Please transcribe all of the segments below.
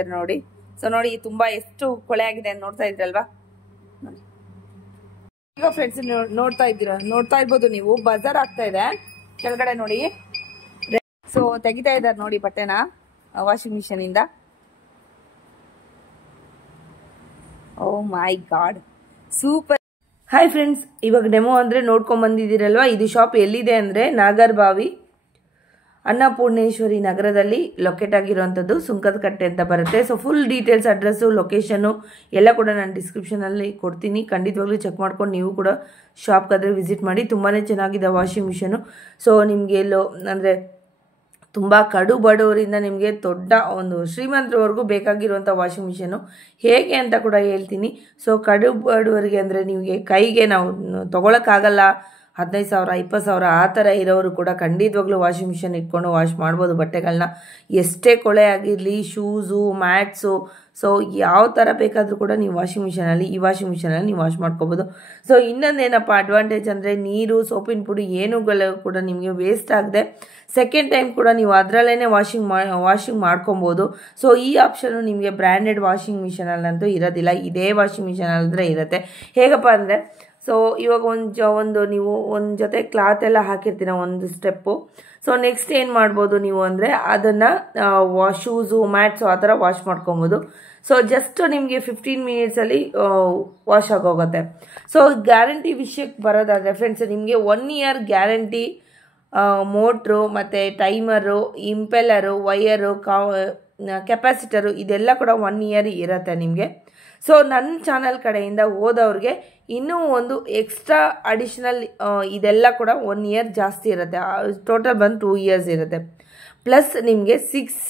ನೋಡಿ. ಸೊ ನೋಡಿ ತುಂಬಾ ಎಷ್ಟು ಕೊಳೆ ಆಗಿದೆ ಅಂತ ನೋಡ್ತಾ ಇದ್ರಲ್ವಾ. ಈಗ ಫ್ರೆಂಡ್ಸ್ ನೋಡ್ತಾ ಇರ್ಬೋದು ನೀವು, ಬಜಾರ್ ಆಗ್ತಾ ಇದೆ ಕೆಳಗಡೆ ನೋಡಿ. ಸೊ ತೆಗಿತಾ ಇದ್ದಾರೆ ನೋಡಿ ಬಟ್ಟೆನ ವಾಷಿಂಗ್ ಮಿಷಿನ್ ಇಂದ. ಓ ಮೈ ಗಾಡ್, ಸೂಪರ್. ಹಾಯ್ ಫ್ರೆಂಡ್ಸ್, ಇವಾಗ ಡೆಮೋ ಅಂದ್ರೆ ನೋಡ್ಕೊಂಡ್ ಬಂದಿದ್ದೀರಲ್ವಾ. ಇದು ಶಾಪ್ ಎಲ್ಲಿದೆ ಅಂದ್ರೆ ನಾಗರಬಾವಿ ಅನ್ನಪೂರ್ಣೇಶ್ವರಿ ನಗರದಲ್ಲಿ ಲೊಕೇಟ್ ಆಗಿರುವಂಥದ್ದು, ಸುಂಕದಕಟ್ಟೆ ಅಂತ ಬರುತ್ತೆ. So full details, address, location ಎಲ್ಲ ಕೂಡ ನಾನು ಡಿಸ್ಕ್ರಿಪ್ಷನಲ್ಲಿ ಕೊಡ್ತೀನಿ. ಖಂಡಿತವಾಗ್ಲೂ ಚೆಕ್ ಮಾಡ್ಕೊಂಡು ನೀವು ಕೂಡ ಶಾಪ್ಗಾದರೆ ವಿಸಿಟ್ ಮಾಡಿ. ತುಂಬಾ ಚೆನ್ನಾಗಿದೆ ವಾಷಿಂಗ್ ಮಿಷಿನು. ಸೊ ನಿಮಗೆ ಎಲ್ಲೋ ಅಂದರೆ ತುಂಬ ಕಡು ಬಡವರಿಂದ ನಿಮಗೆ ದೊಡ್ಡ ಒಂದು ಶ್ರೀಮಂತರವರೆಗೂ ಬೇಕಾಗಿರುವಂಥ ವಾಷಿಂಗ್ ಮಿಷಿನು ಹೇಗೆ ಅಂತ ಕೂಡ ಹೇಳ್ತೀನಿ. ಸೊ ಕಡು ಬಡವರಿಗೆ ಅಂದರೆ ನಿಮಗೆ ಕೈಗೆ ನಾವು ತೊಗೊಳಕ್ಕಾಗಲ್ಲ, 15,000 20,000 ಆ ಥರ ಇರೋರು ಕೂಡ ಖಂಡಿತವಾಗ್ಲೂ ವಾಷಿಂಗ್ ಮಿಷಿನ್ ಇಟ್ಕೊಂಡು ವಾಶ್ ಮಾಡ್ಬೋದು ಬಟ್ಟೆಗಳನ್ನ. ಎಷ್ಟೇ ಕೊಳೆ ಆಗಿರಲಿ, ಶೂಸು, ಮ್ಯಾಟ್ಸು, ಸೊ ಯಾವ ಥರ ಬೇಕಾದರೂ ಕೂಡ ನೀವು ಈ ವಾಷಿಂಗ್ ಮಿಷಿನಲ್ಲಿ ನೀವು ವಾಶ್ ಮಾಡ್ಕೋಬೋದು. ಸೊ ಇನ್ನೊಂದೇನಪ್ಪ ಅಡ್ವಾಂಟೇಜ್ ಅಂದರೆ ನೀರು, ಸೋಪಿನ ಪುಡಿ ಏನುಗಳು ಕೂಡ ನಿಮಗೆ ವೇಸ್ಟ್ ಆಗದೆ ಸೆಕೆಂಡ್ ಟೈಮ್ ಕೂಡ ನೀವು ಅದರಲ್ಲೇ ವಾಷಿಂಗ್ ಮಾಡ್ಕೊಬೋದು. ಸೊ ಈ ಆಪ್ಷನ್ನು ನಿಮಗೆ ಬ್ರ್ಯಾಂಡೆಡ್ ವಾಷಿಂಗ್ ಮಿಷಿನಲ್ಲಂತೂ ಇರೋದಿಲ್ಲ. ಇದೇ ವಾಷಿಂಗ್ ಮಿಷಿನ್ ಅಂದರೆ ಇರುತ್ತೆ. ಹೇಗಪ್ಪ ಅಂದರೆ, ಸೊ ಇವಾಗ ನೀವು ಒಂದು ಜೊತೆ ಕ್ಲಾತ್ ಎಲ್ಲ ಹಾಕಿರ್ತೀರ ಒಂದು ಸ್ಟೆಪ್ಪು. ಸೊ ನೆಕ್ಸ್ಟ್ ಏನು ಮಾಡ್ಬೋದು ನೀವು ಅಂದರೆ ಅದನ್ನು ಶೂಸು, ಮ್ಯಾಟ್ಸು ಆ ಥರ ವಾಶ್ ಮಾಡ್ಕೊಬೋದು. ಸೊ ಜಸ್ಟ್ ನಿಮಗೆ 15 ಮಿನಿಟ್ಸಲ್ಲಿ ವಾಶ್ ಆಗೋಗುತ್ತೆ. ಸೊ ಗ್ಯಾರಂಟಿ ವಿಷಯಕ್ಕೆ ಬರೋದಾದರೆ ಫ್ರೆಂಡ್ಸ್, ನಿಮಗೆ 1 ಇಯರ್ ಗ್ಯಾರಂಟಿ ಮೋಟ್ರು ಮತ್ತು ಟೈಮರು, ಇಂಪೆಲ್ಲರು, ವೈಯರು, ಕೆಪಾಸಿಟರು ಇದೆಲ್ಲ ಕೂಡ 1 ಇಯರ್ ಇರುತ್ತೆ ನಿಮಗೆ. ಸೊ ನನ್ನ ಚಾನಲ್ ಕಡೆಯಿಂದ ಹೋದವ್ರಿಗೆ ಇನ್ನೂ ಒಂದು ಎಕ್ಸ್ಟ್ರಾ ಅಡಿಷ್ನಲ್ ಇದೆಲ್ಲ ಕೂಡ 1 ಇಯರ್ ಜಾಸ್ತಿ ಇರುತ್ತೆ. ಟೋಟಲ್ ಬಂದು 2 ಇಯರ್ಸ್ ಇರುತ್ತೆ. ಪ್ಲಸ್ ನಿಮಗೆ 6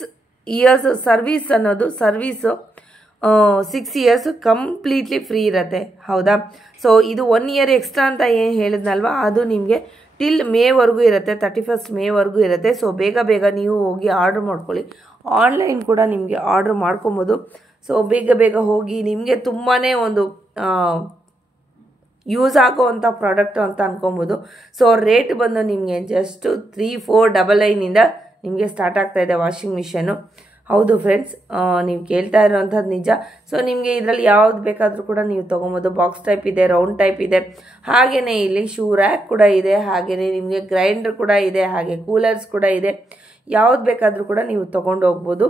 ಇಯರ್ಸ್ ಸರ್ವೀಸ್ ಅನ್ನೋದು 6 ಇಯರ್ಸ್ ಕಂಪ್ಲೀಟ್ಲಿ ಫ್ರೀ ಇರುತ್ತೆ. ಹೌದಾ? ಸೊ ಇದು 1 ಇಯರ್ ಎಕ್ಸ್ಟ್ರಾ ಅಂತ ಏನು ಹೇಳಿದ್ನಲ್ವಾ, ಅದು ನಿಮಗೆ ಟಿಲ್ ಮೇವರೆಗೂ ಇರುತ್ತೆ, 31st ಮೇವರೆಗೂ ಇರುತ್ತೆ. ಸೊ ಬೇಗ ನೀವು ಹೋಗಿ ಆರ್ಡ್ರ್ ಮಾಡ್ಕೊಳ್ಳಿ. ಆನ್ಲೈನ್ ಕೂಡ ನಿಮಗೆ ಆರ್ಡ್ರ್ ಮಾಡ್ಕೊಬೋದು. ಸೊ ಬೇಗ ಹೋಗಿ ನಿಮಗೆ ತುಂಬಾ ಒಂದು ಯೂಸ್ ಆಗೋವಂಥ ಪ್ರಾಡಕ್ಟ್ ಅಂತ ಅನ್ಕೊಬೋದು. ಸೊ ರೇಟ್ ಬಂದು ನಿಮಗೆ ಜಸ್ಟ್ 3499 ನಿಮಗೆ ಸ್ಟಾರ್ಟ್ ಆಗ್ತಾಯಿದೆ ವಾಷಿಂಗ್ ಮಿಷಿನು. ಹೌದು ಫ್ರೆಂಡ್ಸ್, ನೀವು ಕೇಳ್ತಾ ಇರೋವಂಥದ್ದು ನಿಜ. ಸೊ ನಿಮಗೆ ಇದರಲ್ಲಿ ಯಾವ್ದು ಬೇಕಾದರೂ ಕೂಡ ನೀವು ತೊಗೊಬೋದು. ಬಾಕ್ಸ್ ಟೈಪ್ ಇದೆ, ರೌಂಡ್ ಟೈಪ್ ಇದೆ, ಹಾಗೆಯೇ ಇಲ್ಲಿ ಶೂ ರ್ಯಾಕ್ ಕೂಡ ಇದೆ, ಹಾಗೆಯೇ ನಿಮಗೆ ಗ್ರೈಂಡರ್ ಕೂಡ ಇದೆ, ಹಾಗೆ ಕೂಲರ್ಸ್ ಕೂಡ ಇದೆ. ಯಾವ್ದು ಬೇಕಾದರೂ ಕೂಡ ನೀವು ತೊಗೊಂಡು ಹೋಗ್ಬೋದು.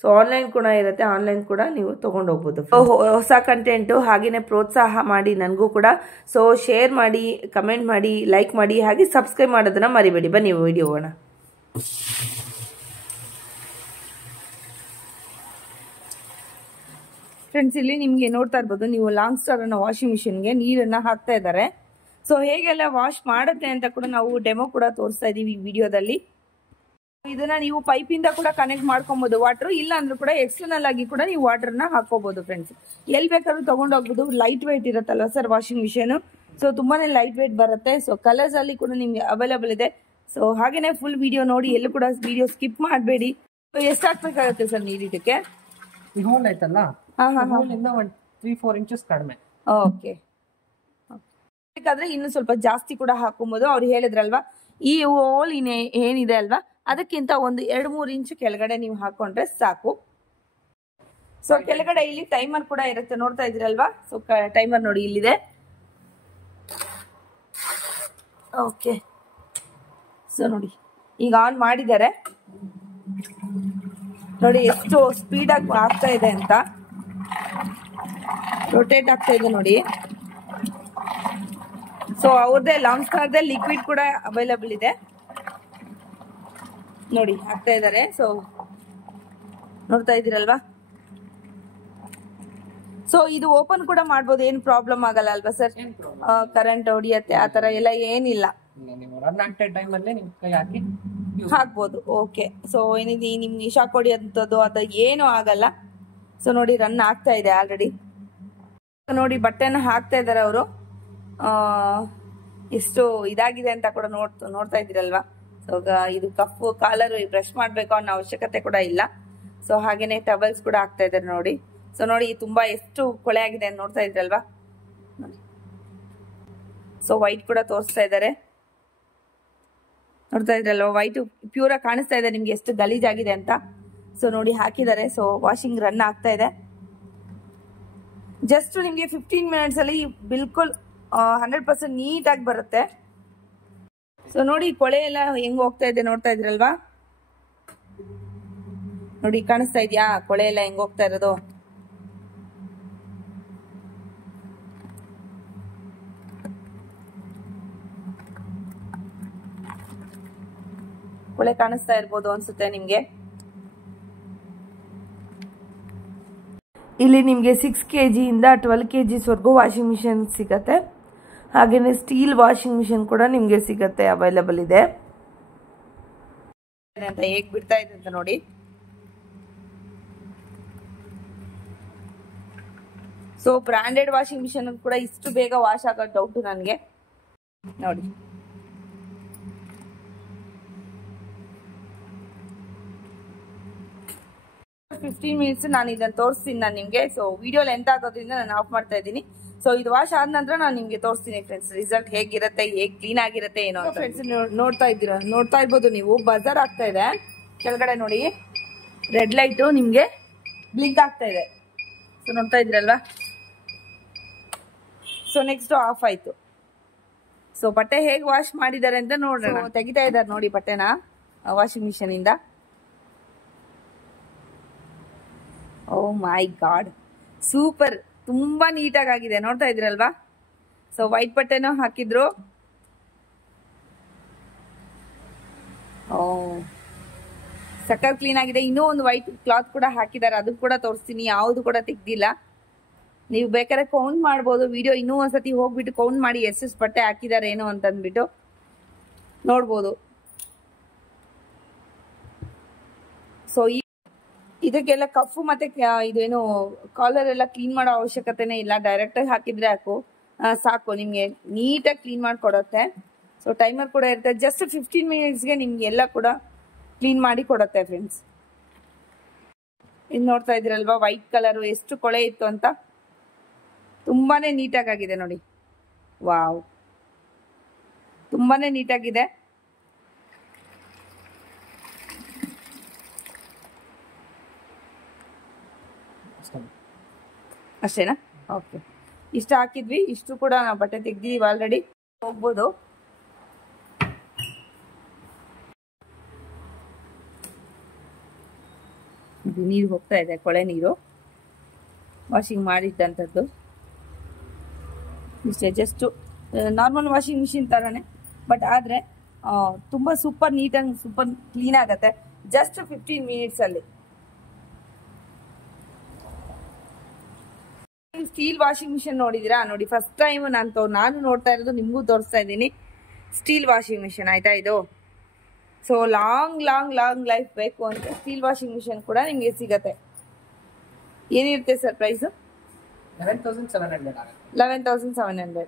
ಸೊ ಆನ್ಲೈನ್ ಕೂಡ ಇರುತ್ತೆ, ಆನ್ಲೈನ್ ಕೂಡ ನೀವು ತೊಗೊಂಡು ಹೋಗ್ಬೋದು. ಹೊಸ ಕಂಟೆಂಟು ಹಾಗೆಯೇ ಪ್ರೋತ್ಸಾಹ ಮಾಡಿ ನನಗೂ ಕೂಡ. ಸೊ ಶೇರ್ ಮಾಡಿ, ಕಮೆಂಟ್ ಮಾಡಿ, ಲೈಕ್ ಮಾಡಿ, ಹಾಗೆ ಸಬ್ಸ್ಕ್ರೈಬ್ ಮಾಡೋದನ್ನು ಮರಿಬೇಡಿ. ಬನ್ನಿ ವಿಡಿಯೋ ಹೋಗೋಣ. ಫ್ರೆಂಡ್ಸ್, ಇಲ್ಲಿ ನಿಮಗೆ ನೋಡ್ತಾ ಇರ್ಬೋದು, ನೀವು ಲಾಂಗ್ ಸ್ಟಾರ್ ಅನ್ನೋ ವಾಷಿಂಗ್ ಮಿಷಿನ್ಗೆ ನೀರನ್ನು ಹಾಕ್ತಾ ಇದ್ದಾರೆ. ಸೊ ಹೇಗೆಲ್ಲ ವಾಶ್ ಮಾಡುತ್ತೆ ಅಂತ ಕೂಡ ನಾವು ಡೆಮೋ ಕೂಡ ತೋರಿಸ್ತಾ ಇದ್ದೀವಿ ಈ ವಿಡಿಯೋದಲ್ಲಿ. ಇದನ್ನ ನೀವು ಪೈಪಿಂದ ಕೂಡ ಕನೆಕ್ಟ್ ಮಾಡ್ಕೊಬೋದು ವಾಟರ್, ಇಲ್ಲ ಅಂದ್ರೂ ಕೂಡ ಎಕ್ಸ್ಟರ್ನಲ್ ಆಗಿ ಕೂಡ ನೀವು ವಾಟರ್ನ ಹಾಕೋಬಹುದು ಫ್ರೆಂಡ್ಸ್. ಎಲ್ಲಿ ಬೇಕಾದ್ರೂ ತಗೊಂಡೋಗ್ಬೋದು. ಲೈಟ್ ವೆಯ್ಟ್ ಇರುತ್ತಲ್ವ ಸರ್ ವಾಷಿಂಗ್ ಮಿಷಿನ್, ಸೊ ತುಂಬಾನೇ ಲೈಟ್ ವೆಯ್ಟ್ ಬರುತ್ತೆ. ಸೊ ಕಲರ್ಸ್ ಅಲ್ಲಿ ಕೂಡ ನಿಮ್ಗೆ ಅವೈಲೇಬಲ್ ಇದೆ. ಸೊ ಹಾಗೇನೆ ಫುಲ್ ವಿಡಿಯೋ ನೋಡಿ, ಎಲ್ಲೂ ಕೂಡ ವಿಡಿಯೋ ಸ್ಕಿಪ್ ಮಾಡಬೇಡಿ. ಎಷ್ಟು ಹಾಕ್ಬೇಕಾಗುತ್ತೆ ಸರ್ ನೀರಿಟ್ಟಕ್ಕೆ? ಹೋಲ್ ಆಯ್ತಲ್ಲ, ಹೋಲಿಂದ 3-4 ಇಂಚಸ್ ಕಡಿಮೆ. ಓಕೆ, ಬೇಕಾದ್ರೆ ಇನ್ನು ಸ್ವಲ್ಪ ಜಾಸ್ತಿ ಕೂಡ ಹಾಕೊಬಹುದು. ಅವ್ರು ಹೇಳಿದ್ರಲ್ವಾ, ಈ ಹೋಲ್ ಏನಿದೆ ಅಲ್ವಾ, ಅದಕ್ಕಿಂತ ಒಂದು 2-3 ಇಂಚು ಕೆಳಗಡೆ ನೀವು ಹಾಕೊಂಡ್ರೆ ಸಾಕು. ಸೊ ಕೆಳಗಡೆ ಇಲ್ಲಿ ಟೈಮರ್ ಕೂಡ ಇರುತ್ತೆ, ನೋಡ್ತಾ ಇದ್ದೀರಲ್ವಾ. ಸೊ ಟೈಮರ್ ನೋಡಿ ಇಲ್ಲಿದೆ. ಓಕೆ, ಸೊ ನೋಡಿ ಈಗ ಆನ್ ಮಾಡಿದ್ದಾರೆ. ನೋಡಿ ಎಷ್ಟು ಸ್ಪೀಡಾಗಿ ಆಗ್ತಾ ಇದೆ ಅಂತ, ರೊಟೇಟ್ ಆಗ್ತಾ ಇದೆ ನೋಡಿ. ಸೊ ಅವ್ರದ್ದೇ ಲಾಂಗ್ ಸ್ಟಾರ್ದೇ ಲಿಕ್ವಿಡ್ ಕೂಡ ಅವೈಲೇಬಲ್ ಇದೆ ನೋಡಿ, ಹಾಕ್ತಾ ಇದ್ದಾರೆ. ಸೊ ನೋಡ್ತಾ ಇದ್ದೀರಲ್ವಾ. ಸೊ ಇದು ಓಪನ್ ಕೂಡ ಮಾಡ್ಬೋದು, ಏನು ಪ್ರಾಬ್ಲಮ್ ಆಗಲ್ಲ ಅಲ್ವಾ ಸರ್? ಕರೆಂಟ್ ಹೊಡಿಯತ್ತೆ ಆ ತರ ಎಲ್ಲ ಏನಿಲ್ಲ, ಹಾಕ್ಬೋದು. ಓಕೆ, ಸೊ ಏನಿದೆ ನಿಮ್ಗೆ ಶಾಕ್ ಹೊಡಿಯೋಂಥದ್ದು ಅದು ಏನು ಆಗಲ್ಲ. ಸೊ ನೋಡಿ ರನ್ ಆಗ್ತಾ ಇದೆ ಆಲ್ರೆಡಿ. ನೋಡಿ ಬಟ್ಟೆನ ಹಾಕ್ತಾ ಇದ್ದಾರೆ ಅವರು. ಎಷ್ಟು ಇದಾಗಿದೆ ಅಂತ ಕೂಡ ನೋಡ್ತಾ ಇದ್ದೀರಲ್ವಾ. ಸೊ ಇದು ಕಫು ಕಾಲರು ಬ್ರಷ್ ಮಾಡ್ಬೇಕು ಅನ್ನೋ ಅವಶ್ಯಕತೆ ಕೂಡ ಇಲ್ಲ. ಸೊ ಹಾಗೇನೆ ಟವಲ್ಸ್ ಕೂಡ ಹಾಕ್ತಾ ಇದ್ದಾರೆ ನೋಡಿ. ಸೊ ನೋಡಿ ತುಂಬಾ ಎಷ್ಟು ಕೊಳೆ ಆಗಿದೆ ಅಂತ ನೋಡ್ತಾ ಇದ್ರಲ್ವಾ. ಸೊ ವೈಟ್ ಕೂಡ ತೋರಿಸ್ತಾ ಇದ್ದಾರೆ, ನೋಡ್ತಾ ಇದ್ರಲ್ವಾ. ವೈಟ್ ಪ್ಯೂರ್ ಆಗಿ ಕಾಣಿಸ್ತಾ ಇದೆ ನಿಮ್ಗೆ ಎಷ್ಟು ಗಲೀಜಾಗಿದೆ ಅಂತ. ಸೊ ನೋಡಿ ಹಾಕಿದ್ದಾರೆ. ಸೊ ವಾಷಿಂಗ್ ರನ್ ಆಗ್ತಾ ಇದೆ. ಜಸ್ಟ್ ನಿಮಗೆ 15 ಮಿನಿಟ್ಸ್ ಅಲ್ಲಿ ಬಿಲ್ಕುಲ್ 100% ನೀಟಾಗಿ ಬರುತ್ತೆ. ಸೊ ನೋಡಿ ಕೊಳೆ ಎಲ್ಲ ಹೆಂಗ್ ಹೋಗ್ತಾ ಇದೆ ನೋಡ್ತಾ ಇದ್ರಲ್ವಾ, ನೋಡಿ ಕಾಣಿಸ್ತಾ ಇದೆಯಾ ಕೊಳೆ ಎಲ್ಲ ಹೆಂಗ್ ಹೋಗ್ತಾ ಇರೋದು. ಕೊಳೆ ಕಾಣಿಸ್ತಾ ಇರ್ಬೋದು ಅನ್ಸುತ್ತೆ ನಿಮ್ಗೆ. ಇಲ್ಲಿ ನಿಮಗೆ 6 kg ಇಂದ 12 kg ವರೆಗೂ ವಾಷಿಂಗ್ ಮಿಷಿನ್ ಸಿಗತ್ತೆ. ಹಾಗೇನೆ ಸ್ಟೀಲ್ ವಾಷಿಂಗ್ ಮಿಷಿನ್ ಕೂಡ ನಿಮ್ಗೆ ಸಿಗತ್ತೆ, ಅವೈಲೇಬಲ್ ಇದೆ ಅಂತ. ಹೇಗ್ ಬಿಡ್ತಾ ಇದೆ ಅಂತ ನೋಡಿ. ಸೊ ಬ್ರಾಂಡೆಡ್ ವಾಷಿಂಗ್ ಮಿಷಿನ್ ಕೂಡ ಇಷ್ಟು ಬೇಗ ವಾಶ್ ಆಗೋ ಡೌಟ್ ನನಗೆ. ನೋಡಿ ಫಿಫ್ಟೀನ್ ಮಿನಿಟ್ಸ್ ನಾನು ಇದನ್ನ ತೋರಿಸ್ತೀನಿ ನಾನು ನಿಮ್ಗೆ. ಸೊ ವಿಡಿಯೋ ಲೆಂತ್ ಆಗೋದ್ರಿಂದ ನಾನು ಆಫ್ ಮಾಡ್ತಾ ಇದ್ದೀನಿ. ಸೊ ಇದು ವಾಶ್ ಆದ ನಂತರ ನಾನು ನಿಮ್ಗೆ ತೋರಿಸ್ತೀನಿ ಫ್ರೆಂಡ್ಸ್ ರಿಸಲ್ಟ್ ಹೇಗಿರುತ್ತೆ, ಹೇಗ್ ಕ್ಲೀನ್ ಆಗಿರುತ್ತೆ ಏನೋ ಅಂತ. ಫ್ರೆಂಡ್ಸ್ ನೋಡ್ತಾ ಇರ್ಬೋದು ನೀವು, ಬಜರ್ ಆಗ್ತಾ ಇದೆ ಕೆಳಗಡೆ ನೋಡಿ, ರೆಡ್ ಲೈಟ್ ನಿಮ್ಗೆ ಬ್ಲಿಂಕ್ ಆಗ್ತಾ ಇದೆ. ಸೊ ನೋಡ್ತಾ ಇದ್ರಲ್ವಾ. ಸೊ ನೆಕ್ಸ್ಟ್ ಆಫ್ ಆಯ್ತು. ಸೊ ಬಟ್ಟೆ ಹೇಗೆ ವಾಶ್ ಮಾಡಿದ್ದಾರೆ ಅಂತ ನೋಡೋಣ. ತೆಗಿತಾ ಇದ್ದಾರೆ ನೋಡಿ ಬಟ್ಟೆನ ವಾಷಿಂಗ್ ಮಿಷಿನ್ ಇಂದ. ಓ ಮೈ ಗಾಡ್, ಸೂಪರ್, ತುಂಬಾ ನೀಟಾಗಿ ಆಗಿದೆ ನೋಡ್ತಾ ಇದ್ರಲ್ವಾ. ಸೊ ವೈಟ್ ಬಟ್ಟೆನೂ ಹಾಕಿದ್ರು. ಓ ಸಕ್ಕರ್ ಕ್ಲೀನ್ ಆಗಿದೆ. ಇನ್ನೂ ಒಂದು ವೈಟ್ ಕ್ಲಾತ್ ಕೂಡ ಹಾಕಿದ್ದಾರೆ, ಅದು ಕೂಡ ತೋರಿಸ್ತೀನಿ. ಯಾವುದು ಕೂಡ ತೆಗ್ದಿಲ್ಲ. ನೀವು ಬೇಕಾದ್ರೆ ಕೌಂಟ್ ಮಾಡ್ಬೋದು. ವಿಡಿಯೋ ಇನ್ನೂ ಒಂದ್ಸತಿ ಹೋಗ್ಬಿಟ್ಟು ಕೌಂಟ್ ಮಾಡಿ ಎಷ್ಟೆಷ್ಟು ಬಟ್ಟೆ ಹಾಕಿದ್ದಾರೆ ಏನು ಅಂತಂದ್ಬಿಟ್ಟು ನೋಡ್ಬೋದು. ಸೊ ಇದಕ್ಕೆಲ್ಲ ಕಫು ಮತ್ತೆ ಇದೇನು ಕಾಲರ್ ಎಲ್ಲ ಕ್ಲೀನ್ ಮಾಡೋ ಅವಶ್ಯಕತೆನೇ ಇಲ್ಲ. ಡೈರೆಕ್ಟ್ ಆಗಿ ಹಾಕಿದ್ರೆ ಸಾಕು, ನಿಮ್ಗೆ ನೀಟಾಗಿ ಕ್ಲೀನ್ ಮಾಡಿಕೊಡುತ್ತೆ. ಸೊ ಟೈಮರ್ ಕೂಡ ಇರುತ್ತೆ. ಜಸ್ಟ್ 15 ಮಿನಿಟ್ಸ್ಗೆ ನಿಮ್ಗೆ ಎಲ್ಲ ಕೂಡ ಕ್ಲೀನ್ ಮಾಡಿ ಕೊಡುತ್ತೆ ಫ್ರೆಂಡ್ಸ್. ಇದು ನೋಡ್ತಾ ಇದ್ರಲ್ವಾ ವೈಟ್ ಕಲರ್ ಎಷ್ಟು ಕೊಳೆ ಇತ್ತು ಅಂತ. ತುಂಬಾನೇ ನೀಟಾಗಿ ಆಗಿದೆ ನೋಡಿ. ವಾವ್, ತುಂಬಾನೇ ನೀಟಾಗಿದೆ. ಅಷ್ಟೇನಾ? ಓಕೆ, ಇಷ್ಟು ಹಾಕಿದ್ವಿ. ಇಷ್ಟು ಕೂಡ ನಾವು ಬಟ್ಟೆ ತೆಗ್ದಿದೀವಿ ಆಲ್ರೆಡಿ. ಹೋಗ್ಬೋದು. ನೀರು ಹೋಗ್ತಾ ಇದೆ, ಕೊಳೆ ನೀರು ವಾಷಿಂಗ್ ಮಾಡಿದ್ದಂಥದ್ದು. ಇಷ್ಟೇ, ಜಸ್ಟ್ ನಾರ್ಮಲ್ ವಾಷಿಂಗ್ ಮಿಷಿನ್ ತರನೇ, ಬಟ್ ಆದರೆ ತುಂಬ ಸೂಪರ್ ನೀಟಾಗಿ ಸೂಪರ್ ಕ್ಲೀನ್ ಆಗುತ್ತೆ ಜಸ್ಟ್ 15 ಮಿನಿಟ್ಸ್ ಅಲ್ಲಿ. ಸ್ಟೀಲ್ ವಾಷಿಂಗ್ ಮಿಷಿನ್ ನೋಡಿದಿರಾ? ನೋಡಿ ಫಸ್ಟ್ ಟೈಮ್ ನಾನು ನೋಡ್ತಾ ಇರೋದು, ನಿಮಗೂ ತೋರಿಸ್ತಾ ಇದ್ದೀನಿ ಸ್ಟೀಲ್ ವಾಷಿಂಗ್ ಮಿಷಿನ್ ಆಯ್ತಾ ಇದು. So long long long life ಬೇಕು ಅಂತ ಸ್ಟೀಲ್ ವಾಷಿಂಗ್ ಮಿಷಿನ್ ಕೂಡ ನಿಮಗೆ ಸಿಗತ್ತೆ. ಏನಿರುತ್ತೆ ಸರ್ ಪ್ರೈಸು? 11,700. 11,700.